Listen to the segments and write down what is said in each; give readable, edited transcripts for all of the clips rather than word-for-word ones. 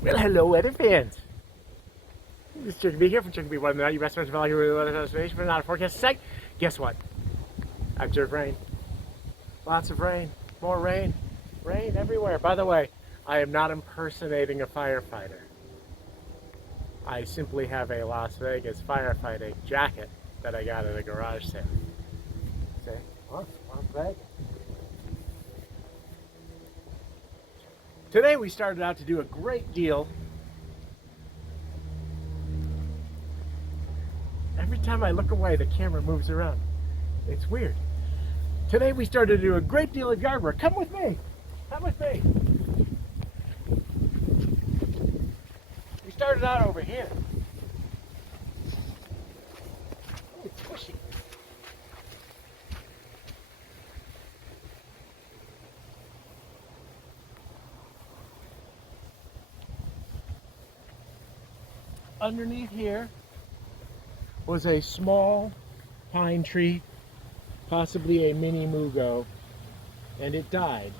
Well, hello, weather fans. This is CherkyB here from CherkyB WoN, your best friends of all your weather destination for not a forecast site. Guess what? I've observed rain. Lots of rain. More rain. Rain everywhere. By the way, I am not impersonating a firefighter. I simply have a Las Vegas firefighting jacket that I got at a garage sale. See? Oh, Las Vegas. Today we started out to do a great deal. Every time I look away, the camera moves around. It's weird. Today we started to do a great deal of yard work. Come with me. Come with me. We started out over here. Oh, it's squishy. Underneath here was a small pine tree, possibly a mini mugo, and it died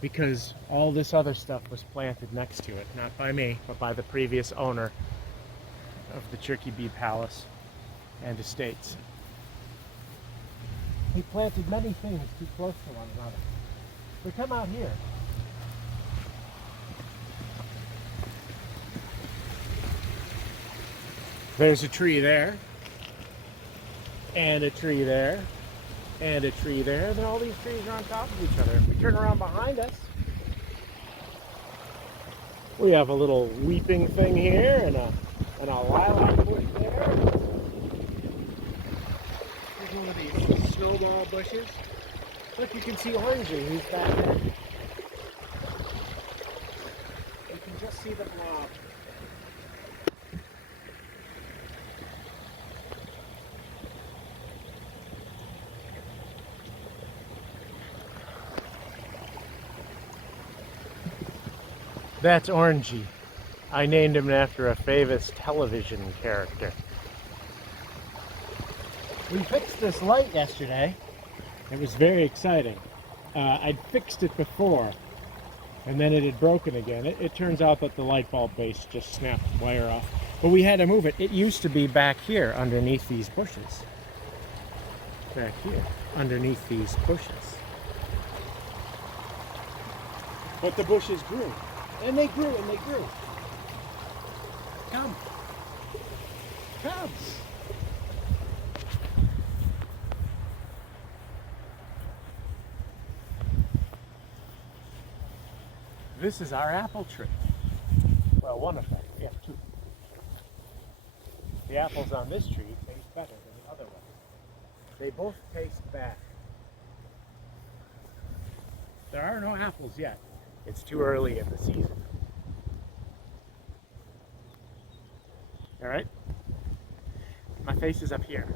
because all this other stuff was planted next to it, not by me, but by the previous owner of the CherkyB Palace and Estates. He planted many things too close to one another. We come out here. There's a tree there, and a tree there, and a tree there. Then all these trees are on top of each other. If we turn around behind us, we have a little weeping thing here, and a lilac bush there. Here's one of these snowball bushes. Look, you can see Orangey, he's back there. You can just see the blob. That's Orangey. I named him after a famous television character. We fixed this light yesterday. It was very exciting. I'd fixed it before, and then it had broken again. It turns out that the light bulb base just snapped the wire off. But we had to move it. It used to be back here underneath these bushes. Back here, underneath these bushes. But the bushes grew. And they grew and they grew. Come. Come. This is our apple tree. Well, one of them. We have two. The apples on this tree taste better than the other one. They both taste bad. There are no apples yet. It's too early in the season. All right? My face is up here.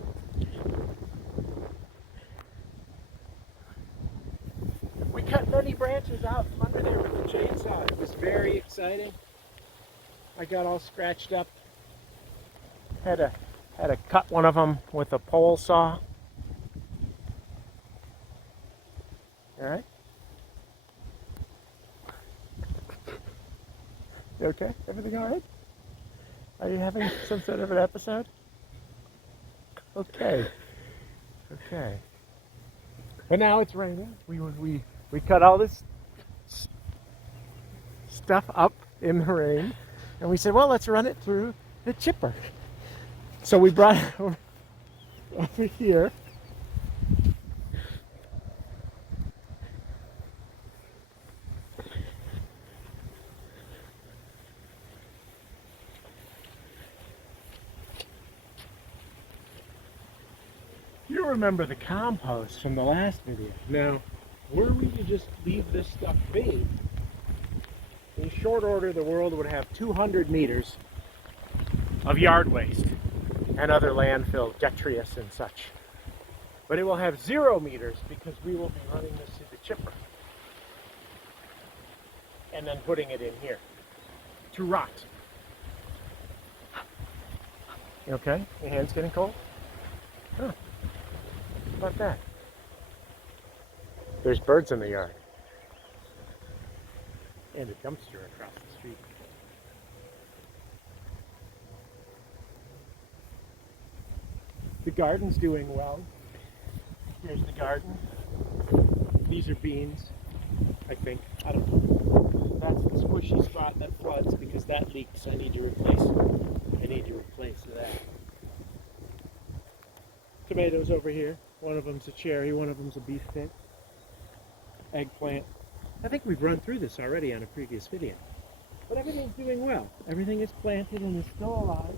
We cut many branches out from under there with the chainsaw. It was very exciting. I got all scratched up. Had to cut one of them with a pole saw. All right? You okay? Everything all right? Are you having some sort of an episode? Okay. Okay. But now it's raining. We cut all this stuff up in the rain, and we said, well, let's run it through the chipper. So we brought it over here. You remember the compost from the last video. Now, were we to just leave this stuff be, in short order the world would have 200 meters of yard waste and other landfill, detritus and such. But it will have 0 meters because we will be running this through the chipper and then putting it in here to rot. You okay? Your hand's getting cold? Huh. How about that? There's birds in the yard. And a dumpster across the street. The garden's doing well. Here's the garden. These are beans, I think. I don't know. That's the squishy spot that floods because that leaks. I need to replace that. Tomatoes over here. One of them's a cherry, one of them's a beef stick. Eggplant. I think we've run through this already on a previous video. But everything's doing well. Everything is planted and is still alive.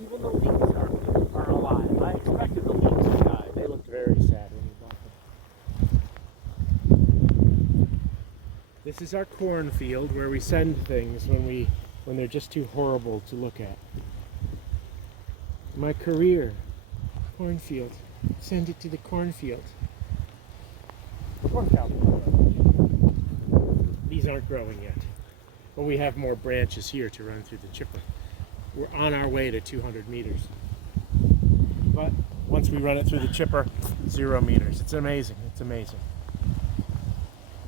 Even the leeks are alive. I expected the leeks to die. They looked very sad when we bought them. This is our cornfield where we send things when they're just too horrible to look at. My career, cornfield. Send it to the cornfield. Corn cow. These aren't growing yet, but we have more branches here to run through the chipper. We're on our way to 200 meters. But once we run it through the chipper, 0 meters. It's amazing. It's amazing.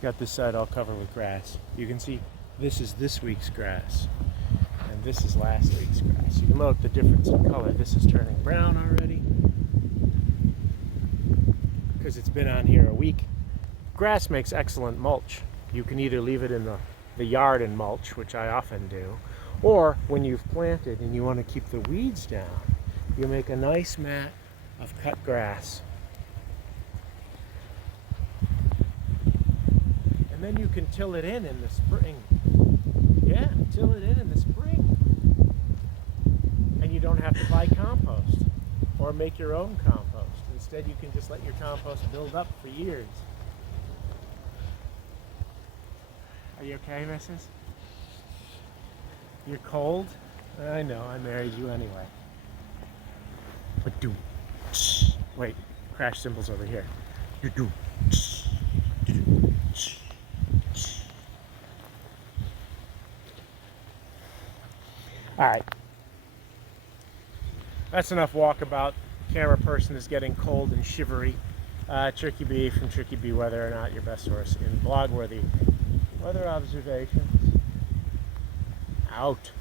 Got this side all covered with grass. You can see this is this week's grass, and this is last week's grass. You can note the difference in color. This is turning brown already because it's been on here a week. Grass makes excellent mulch. You can either leave it in the yard and mulch, which I often do, or when you've planted and you want to keep the weeds down, you make a nice mat of cut grass. And then you can till it in the spring. Yeah, till it in the spring. And you don't have to buy compost or make your own compost. Instead, you can just let your compost build up for years. Are you okay, missus? You're cold? I know, I married you anyway. But do. Wait, crash cymbals over here. You do. Alright. That's enough walkabout. Camera person is getting cold and shivery. CherkyB from CherkyB Weather are not your best source in blog-worthy weather observations. Out.